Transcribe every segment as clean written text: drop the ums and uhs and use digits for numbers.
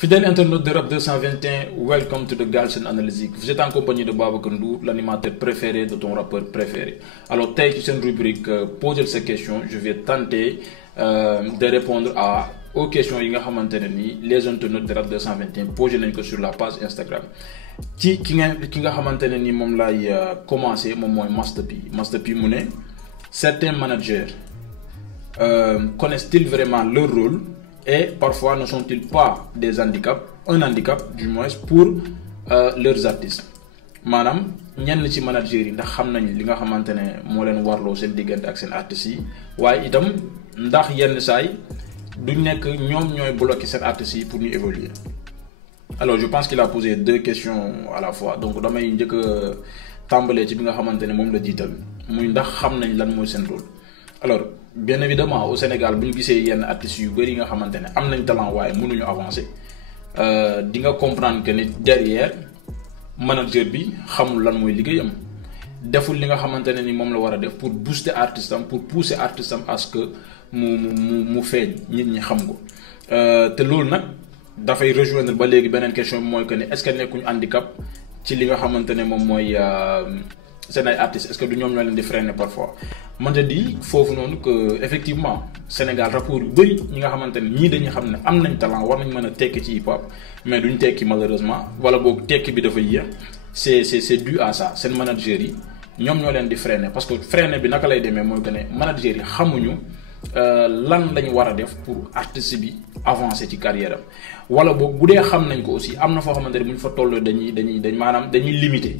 Fidèle internaute de Rap 221, welcome to the Galsen Analytique. Vous êtes en compagnie de Babacar Ndour, l'animateur préféré de ton rappeur préféré. Alors, tey ci seen rubrique poser ces questions, je vais tenter de répondre aux questions yi nga xamante ne nii les internautes de Rap 221 posé nañ ko sur la page Instagram. ki nga xamante ne nii moom laay commencer moom mooy Master P. Master P mu ne certains managers connaissent-ils vraiment leur rôle? Et parfois ne sont-ils pas des handicaps, un handicap du moins pour leurs artistes maanaam ñenn ci managers yi ndax xam nañ li nga xamante ne moo leen warloo seen diggante ak seen artistes yi waaye itam ndax yenn saay duñ nekk ñoom ñooy bloquer seen artistes yi pour ñu évoluer. Alors je pense qu'il a posé deux questions à la fois donc damay njëkk a tàmbalee ci bi nga xamante ne moom la jiital muy ndax xam nañ lan mooy seen rôle. Alors bien évidemment au Sénégal bu ñu gisee yenn artistes yu bëri yi nga xamante ne am nañ talent waaye mënuñu avancer di nga comprendre que ni derrière manager bi xamul lan mooy liggéeyam deful li nga xamante ne ni moom la war a def pour booster artiste am pour pousser artiste am à ce que mu feeñ nit ñi xam ko te loolu nag dafay rejoindre ba léegi beneen question bi mooy que ne est-ce que nekkuñu handicap ci li nga xamante ne moom mooy seen ay artistes est-ce que du ñoom ñoo leen di freiner parfois. man je dis foofu noonu que effectivement Sénégal rapport yu bëri ñi nga xamante ne ñii dañuy xam ne am nañ talent war nañ mën a tekki ci hip hop mais duñ tekki malheureusement wala boog tekki bi dafa yéex c'est dû à ça seen managers yi ñoom ñoo leen di freiner parce que freiner bi naka lay demee mooy que ne managers yi xamuñu lan lañ war a def pour artiste bi avancer ci carrière am wala boog bu dee xam nañ ko aussi am na foo xamante ne bu ñu fa toll dañuy limiter.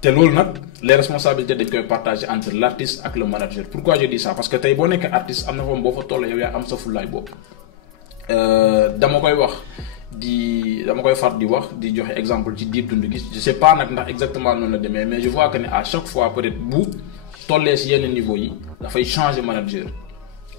te loolu nag les responsabilités dañ koy partager entre l'artiste ak le manager pourquoi je dis ça parce que tey boo nekkee artiste am na foofu boo fa toll yow yaa am sa fullaay bopp dama koy far di wax di joxe exemple ci Dip Doundou Guiss je sais pas nag ndax exactement noonu la demee mais je vois que ne à chaque fois peut-être bu tollee si yenn niveau yi dafay changer manager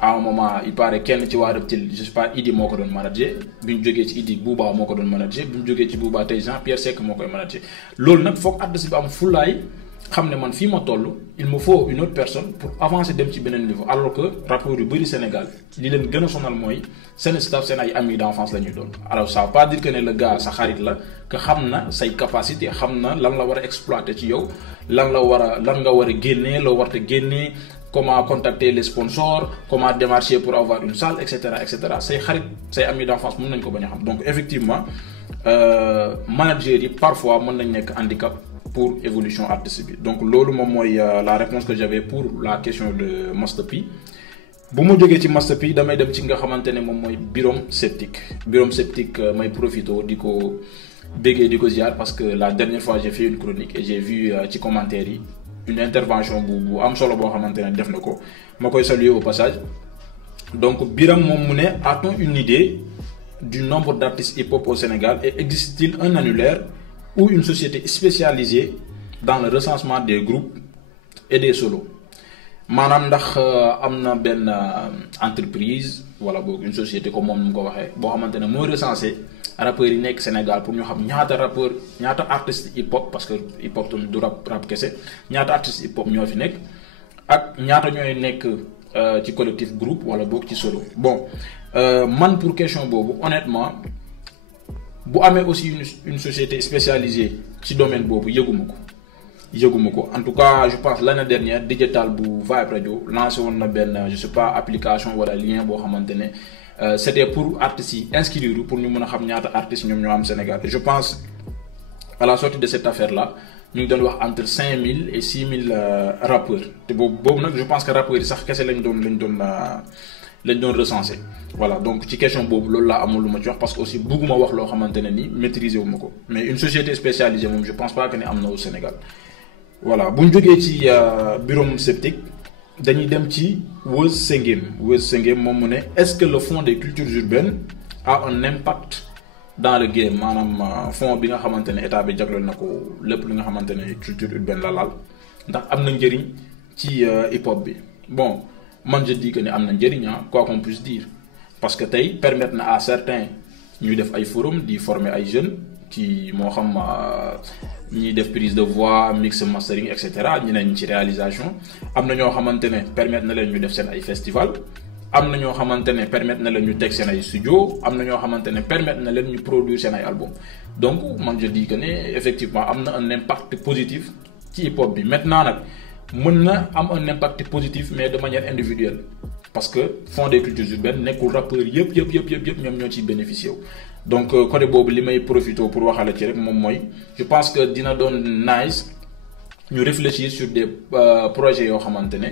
à un moment il paraît kenn ci waa Reptile je sais pas Idi moo ko doon manager bi ñu jógee ci Idi Booba moo ko doon manager bi ñu jógee ci Booba tey Jean-Pierre Seck moo koy manager loolu nag foog artiste bi am fullaay xam ne man fii ma toll il me faut une autre personne pour avancer dem ci beneen niveau alors que rappeurs yu bëri Sénégal li leen gën a sonal mooy seen staff seen ay amis d'enfance la ñuy doon alors ça veut pas dire que ne le gars sa xarit la que xam na say capacité xam na lan la war a exploiter ci yow lan nga war a génnee loo war a génnee comment contacter les sponsors comment démarcher pour avoir une salle etc say xarit say amis d'enfance mën nañ ko bañ a xam donc effectivement managers yi parfois mën nañ nekk handicap pour évolution artistique bi donc loolu moom mooy la réponse que j'avais pour la question de Master P. bu ma jógee ci Master P damay dem ci nga xamante ne moom mooy Birom Sceptique may profito di ko béggee di ko ziar parce que la dernière fois j'ai fait une chronique et j'ai vu ci commentaire yi une intervention bu am solo boo xamante ne def na ko ma koy saluer au passage donc Biram moom mu ne a-t-on une idée du nombre d'artistes hip-hop au Sénégal et existe-t-il un annulaire ou une société spécialisée dans le recensement des groupes et des solos maanaam ndax am na benn entreprise wala boog une société comme moom nu mu ko waxee boo xamante ne mooy recenser rappeurs yi nekk Sénégal pour ñu xam ñaata artistes hip hop parce que hip hop tamit du rap kese ñaata artistes hip hop ñoo fi nekk ak ñaata ñooy nekk ci collectif groupe wala boog ci solo bon man pour question boobu honnêtement bu amee aussi une société spécialisée ci domaine boobu yëguma ko en tout cas je pense l'année dernière digital bu Vibe Radio lancé woon na benn je sais pas application wala lien boo xamante ne c'était pour artistes yi inscrire pour ñu mën a xam ñaata artistes ñoom ñoo am Sénégal et je pense à la sortie de cette affaire là ñu ngi doon wax entre 5000 et 6000 rappeurs te boobu nag je pense que rappeurs yi sax kese lañ doon recenser voilà donc ci question boobu loolu laa amul lu ma ci wax parce que aussi bëgguma wax loo xamante ne ni maîtriser wu ma ko mais une société spécialisée moom je pense pas que ne am na au Sénégal voilà bu ñu jógee ci Birom Sceptique dañuy dem ci Weuz Sengem moom mu ne est-ce que le fonds des cultures urbaines a un impact dans le game maanaam fonds bi nga xamante ne état bi jagleel na ko lépp li nga xamante ne culture urbaine la laal ndax am na njëriñ ci hip hop bi bon man je dis que ne am na njëriñ quoi qu'on puisse dire parce que tey permettre na à certains ñuy def ay forum di former ay jeunes ci moo xam ñiy def prise de voix mix mastering et cetera ñeneen ci réalisation am na ñoo xamante ne permettre na leen ñu def seen ay festival am na ñoo xamante ne permettre na leen ñu teg seen ay studio am na ñoo xamante ne permettre na leen ñu produire seen ay album donc man je dis que ne effectivement am na un impact positif ci hip hop bi maintenant nag mën na am un impact positif mais de manière individuelle parce que Fonds des cultures urbaines nekkul rappeurs yëpp ñoom ñoo ciy bénéficier wu. donc côté boobu li may profité pour waxale ci rek moom mooy je pense que dina doon nice ñu réfléchir sur des projets yoo xamante ne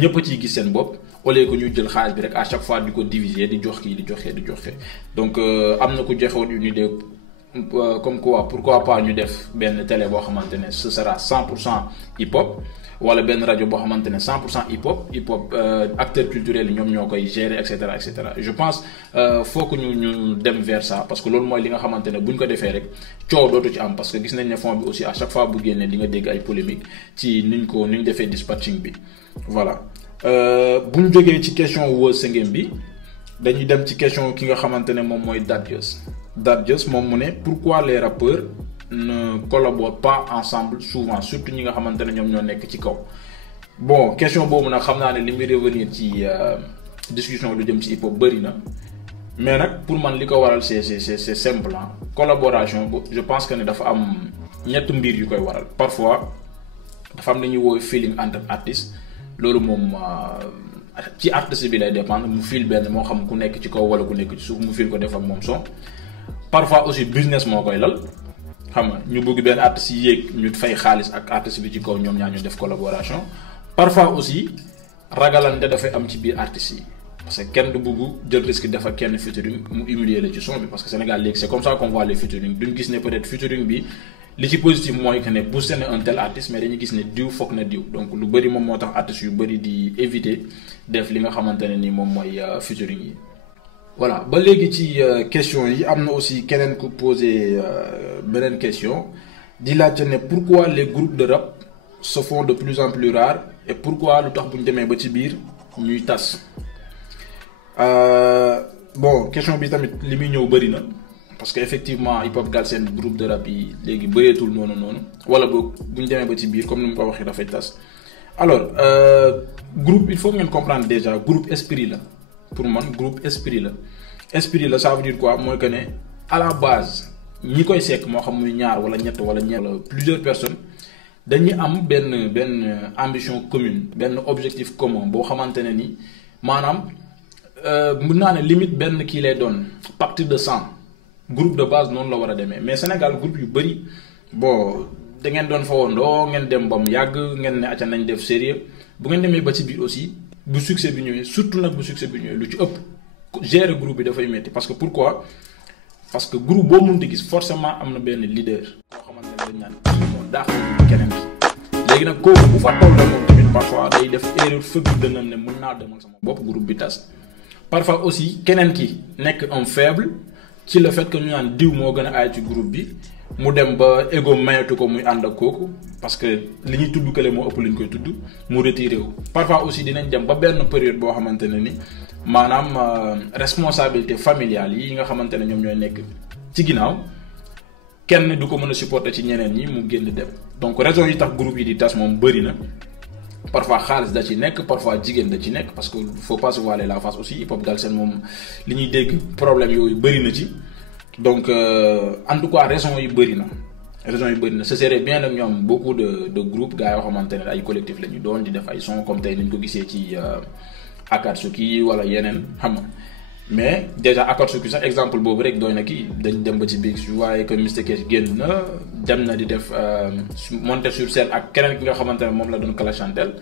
ñëpp a ciy gis seen bopp au lieu que ñu jël xaalis bi rek à chaque fois di ko diviser di jox kii di joxe donc am na ku joxewoon une idée comme quoi pourquoi pas ñu def benn télé boo xamante ne ce sera 100% hip hop wala benn rajo boo xamante ne 100% hip hop acteurs culturels yi ñoom ñoo koy gérer et cetera je pense faut que ñu dem vers ça parce que loolu mooy li nga xamante ne bu ñu ko defee rek coow dootu ci am parce que gis nañ ne fond bi aussi à chaque fois bu génnee di nga dégg ay polémique ci ni ñu defee dispatching bi voilà. bu ñu jógee ci question Weur Sengem bi dañuy dem ci question ki nga xamante ne moom mooy Dadjus moom mu ne pourquoi les rappeurs ne collaborent pas ensemble souvent surtout ñi nga xamante ne ñoom ñoo nekk ci kaw. bon question boobu nag xam naa ne li muy revenir ci discussion lu jëm ci hip hop bëri na mais nag pour man li ko waral c'est simple hein. Collaboration je pense que ne dafa am ñetti mbir yu koy waral parfois dafa am dañuy woowe feeling entre artistes loolu moom ci artiste bi lay dépendre mu fil benn moo xam ku nekk ci kaw wala ku nekk ci suuf mu fil ko def ak moom son parfois aussi business moo koy lal xam nga ñu bëgg benn artiste yi yéeg ñu fay xaalis ak artiste bi ci kaw ñoom ñaar ñu def collaboration parfois aussi ragalante dafay am ci biir artistes yi parce que kenn du bëgg jël risque def ak kenn featuring mu humilier la ci son bi parce que Sénégal léegi c'est comme ça qu'on voit les featuring duñ gis ne peut-être featuring bi li ci positif mooy que ne booster na un tel artiste mais dañuy gis ne diw foog na diw donc lu bëri moom moo tax artistes yu bëri di éviter def li nga xamante ne ni moom mooy featuring yi. voilà ba léegi ci question yi am na aussi keneen ku posé beneen question di laajte ne pourquoi les groupes de rap se font de plus en plus rares et pourquoi lu tax bu ñu demee ba ci biir ñuy tas bon question bi tamit li muy ñëw bëri na parce que effectivement hip hop Galsen groupe de rap yi léegi bëreetul noonu wala boog bu ñu demee ba ci biir comme ni mu ko waxee dafay tas alors groupe il faut ngeen comprendre déjà groupe esprit la. Pour moi, groupe esprit la ça veut dire quoi mooy que ne à la base ñi koy sekk moo xam muy ñaar wala ñett wala plusieurs personnes dañuy am benn ambition commune benn objectif commun boo xamante ne ni maanaam mën naa ne limite benn kii lay doon pacte de sang groupe de base noonu la war a demee mais Sénégal groupe yu bëri bon da ngeen doon fa wondoo ngeen dem ba mu yàgg ngeen ne acca nañ def sérieux bu ngeen demee ba ci biir aussi. bu succès bi ñëwee surtout nag bu succès bi ñëwee lu ci ëpp gérer groupe bi dafay métti parce que pourquoi parce que groupe boo mënti gis forcément am na benn leader boo xamante ne dañ naan kii moo daax keneen ki léegi nag kooku bu fa toll moom tamit parfois day def erreur fëgg dënam ne mën naa demal sama bopp groupe bi tas parfois aussi keneen ki nekk un faible ci le fait que ñu naan diw moo gën a aay ci groupe bi mu dem ba ego mayatu ko muy ànd ak kooku parce que li ñuy tudd kële moo ëpp li ñu koy tudd mu retiré wu parfois aussi dinañ dem ba benn période boo xamante ne ni maanaam responsabilité familiale yi nga xamante ne ñoom ñooy nekk ci ginnaaw kenn du ko mën a supporter ci ñeneen ñi mu génn dem donc raison yi tax groupe yi di tas moom bëri na parfois xaalis da ci nekk parfois jigéen da ci nekk parce que faut pas se voiler la face aussi hip hop Galsen moom li ñuy dégg problème yooyu bëri na ci donc en tout cas raison yi bëri na ce serait bien nag ñoom beaucoup de groupes gars yoo xamante ne ay collectif la ñu doon di def ay son comme tey ni ñu ko gisee ci Akatsuki wala yeneen xam nga mais déjà Akatsuki sax exemple boobu rek doy na kii dañ dem ba ci biir su waaye que Mr Cash génn na dem na di def monter sur scène ak keneen ki nga xamante ne moom la doon Kala Chantel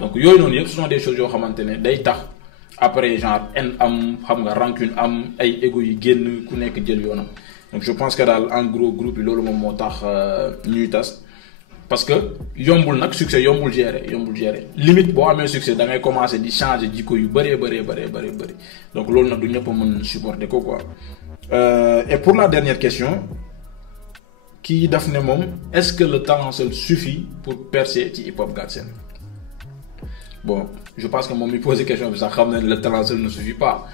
donc yooyu noonu yëpp ce sont des choses yoo xamante ne day tax après genre en am xam nga rancune am ay égo yi génn ku nekk jël yoonam donc je pense que daal en gros groupe yi loolu moom moo tax ñuy tas parce que yombul nag succès yombul gérer limite boo amee succès da ngay commencer di changer jikko yu bëree bëri donc loolu nag du ñëpp a mën supporter ko quoi et pour la dernière question kii daf ne moom est-ce que le talent seul suffit pour percer ci hip hop Galsen bon je pense que moom mi posé question bi sax xam na ne le talent seul ne suffit pas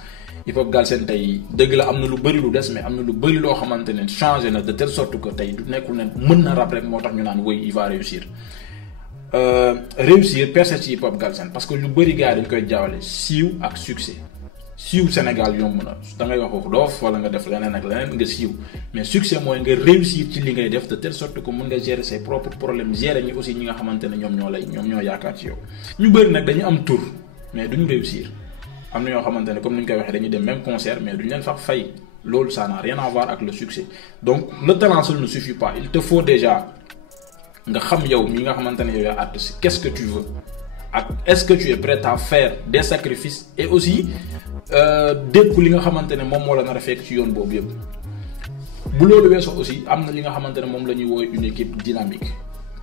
hip hop Galsen tey dëgg la am na lu bëri lu des mais am na lu bëri loo xamante ne changé na de telle sorte que tey du nekkul ne mën na rap rek moo tax ñu naan woy il va réussir réussir percer ci hip hop Galsen parce que lu bëri gars yi dañ koy jaawale siiw ak succès siiw Sénégal yomb na da ngay wax doof wala nga def leneen ak leneen nga siiw mais succès mooy nga réussir ci li ngay def de telle sorte que mën nga gérer ses propres problèmes gérer ñi aussi ñi nga xamante ne ñoom ñoo yaakaar ci yow. ñu bëri nag dañu am tour mais duñu réussir am na ñoo xamante ne comme ni ñu koy waxee dañuy dem même concert mais duñu leen fa fay loolu ça n'a rien à voir avec le succès. Donc le talent seul ne suffit pas, il te faut déjà nga xam yow mi nga xamante ne yow yaa artiste qu'est-ce que tu veux ak est-ce que tu es prêt à faire des sacrifices et aussi dékku li nga xamante ne moom moo la nar a fekk ci yoon boobu yëpp. Bu loolu weesoo aussi am na li nga xamante ne moom la ñuy woowee une équipe dynamique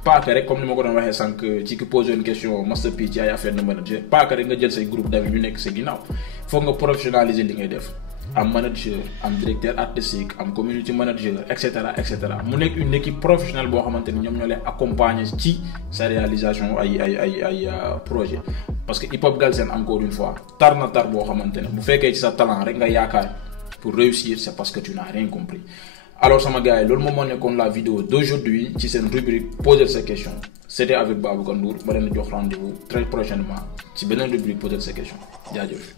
pas que rek comme ni ma ko doon waxee sànq ci ki posé une question Master P ci ay affaire de manager pas que rek nga jël say groupe d'amis ñu nekk sa ginnaaw foog nga professionnaliser li ngay def am manager am directeur artistique am community manager et cetera mu nekk une équipe professionnelle boo xamante ni ñoom ñoo lay accompagner ci sa réalisation ay projet parce que hip hop Galsen encore une fois tar na tar boo xamante ne bu fekkee ci sa talent rek nga yaakaar pour réussir c'est parce que tu n'as rien compris. Alors sama gars yi loolu moom moo nekkoon la vidéo d'aujourd'hui ci seen rubrique poser ses questions c'était avec Baboucar Ndour ma leen jox rendez-vous très prochainement ci beneen rubrique poser ses questions jaajëf.